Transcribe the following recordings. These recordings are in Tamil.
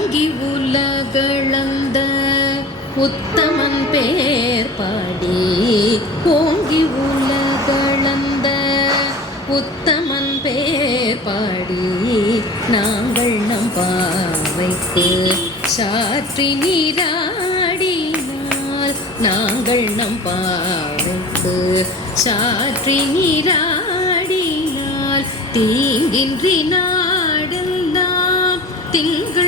ஓங்கி உலகளந்த உத்தமன் பேர் பாடி. ஓங்கி உலகளந்த உத்தமன் பேர் பாடி. நாங்கள் நம் பாவைக்கு சாற்றி நீராடினால் நாங்கள் நம் பாவைக்கு சாற்றி நீராடினால் தீங்கின்றி நாடெல்லாம் திங்கள்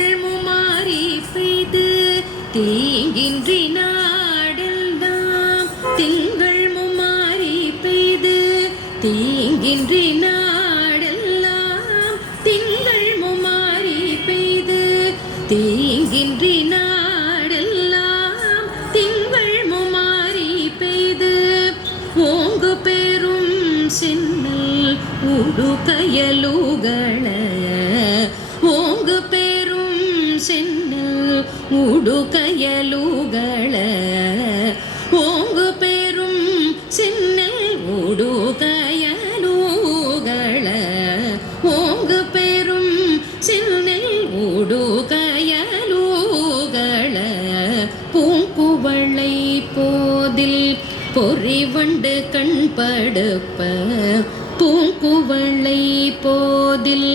தீங்கின்றி நாடெல்லாம் திங்கள் முமாறி பெய்து தீங்கின்றி நாடெல்லாம் திங்கள் முமாறி பெய்து தீங்கின்றி நாடெல்லாம் திங்கள் முமாறி பெய்து. ஓங்கு பெரும் சின்னல் உடுகையலுகள ஓங்கு பெரும் சென்னல் உடுகையலுகள ஓங்கு பெரும் சின்னல் உடுகையலுகள ஓங்கு பெரும் சின்னல் உடுகையலுகள பூங்குவளை போதில் பொறிவண்டு கண்படுப்ப பூங்குவளை போதில்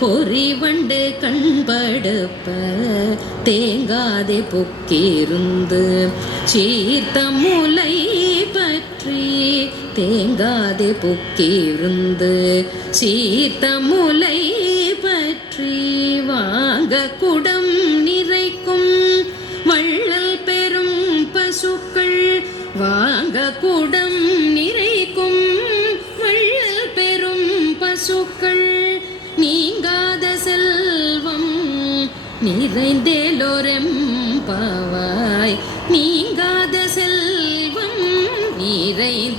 பொறிவண்டு கண்படுப்ப தேங்காதே பொக்கிருந்து சீர்த்த முலை பற்றி தேங்காதே பொக்கிருந்து சீர்த்த முலை பற்றி வாங்க குடம் குடம் நிறைக்கும் வள்ளல் பெரும் பசுக்கள். நீங்காத செல்வம் நிறைந்தேலோரெம்பாவாய் நீங்காத செல்வம் நிறை